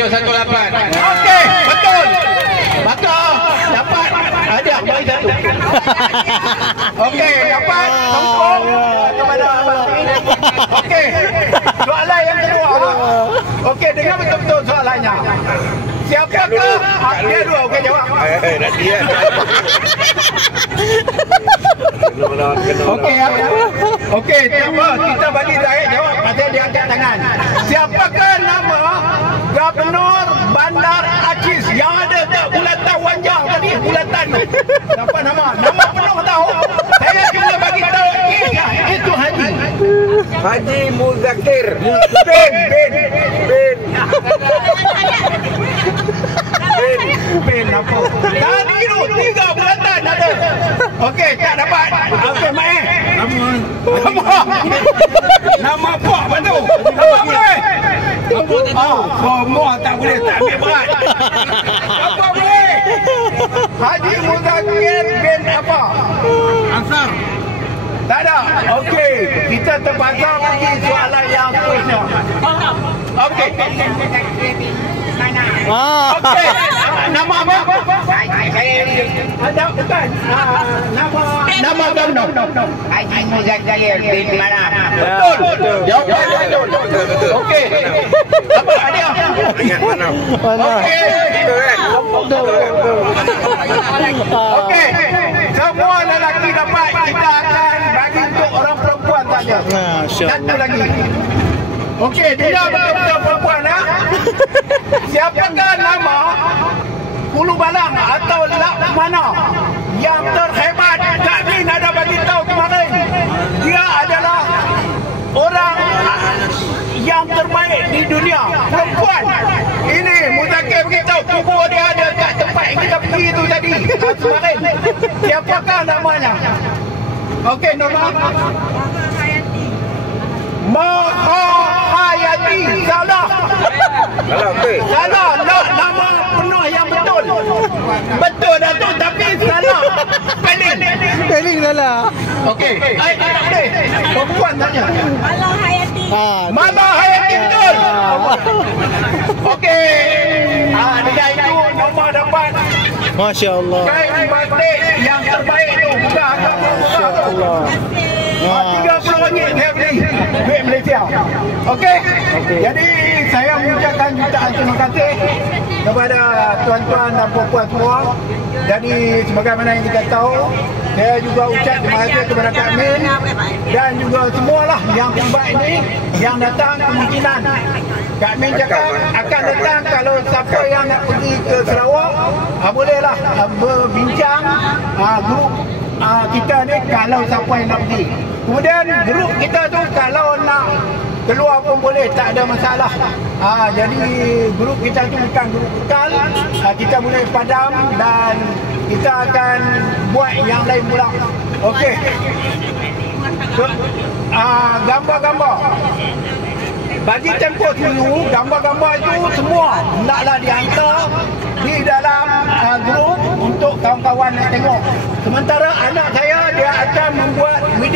718. Okey, betul. Maka dapat hadiah bagi satu. Okey, dapat sempurna kepada Abang ini. Okey, soalan yang kedua. Okey, dengar betul-betul soalannya. Siapakah? Dia dua, okey jawab. Nanti ya. Okey, okey, cuba kita bagi Zahid jawab. Pasal dia angkat tangan. Siapakah nama Gubernur Bandar Aceh yang ada tak bulatan wajah tadi? Bulatan. Apa nama? Nama penuh tahu. Saya cuma bagi tahu itu Haji. Haji Muzakir. Ben apa? Tadi tu 3 bulatan ada. Okey, tak dapat. Okey, Mak. Nama apa tu? Nama apa? Semua tak boleh, tak ambil berat. Apa boleh? Haji Muzakir bin apa? Ansar. Tak ada. Okey, kita terpaksa pergi soalan yang seterusnya. Okey. Okey. Nama apa? Ada bukan? Nama Gubernur. Haji Muzakir bin Manaf. Betul. Jawapan betul. Okey. Apa hadiah? Ingat Manaf. Okey. Okey. Semua lelaki dapat, kita akan bagi untuk orang perempuan saja. Satu lagi. Okey, dia betul-betul perempuan ya. Siapakah nama Ulu Balang atau Lakmana yang terhebat? Kak Min ada bagi tahu kemarin. Dia adalah orang yang terbaik di dunia, perempuan. Ini Muzakir beritahu kubur dia ada kat tempat yang kita pergi itu tadi kemarin. Siapakah namanya? Okey, nama Maha Hayati. Salah. Salah. Nama penuh yang betul. Betul Datuk, tapi salah. Spelling salah. Okey. Tak boleh. Perempuan tanya. Malah Hayati. Mama Hayati betul. Okey. Dengan itu nombor dapat. Masya Allah. Kain batik yang terbaik tu. Bukan agak Masya Allah. RM30 dia beli duit Malaysia. Okey. Jadi saya mengucapkan jutaan terima kasih kepada tuan-tuan dan puan-puan semua. Jadi sebagaimana yang kita tahu, saya juga ucap terima kasih kepada Kak Min dan juga semualah yang terlibat ini yang datang kemungkinan. Kak Min cakap akan datang kalau siapa yang nak pergi ke Sarawak, bolehlah berbincang grup kita ni kalau siapa yang nak pergi. Kemudian grup kita tu kalau nak keluar pun boleh, tak ada masalah. Jadi grup kita tu bukan grup kekal, kita boleh padam dan kita akan buat yang lain pula. Okey. Gambar-gambar bagi tempoh dulu, gambar-gambar itu semua naklah dihantar di dalam grup untuk kawan-kawan nak tengok. Sementara anak saya dia akan membuat video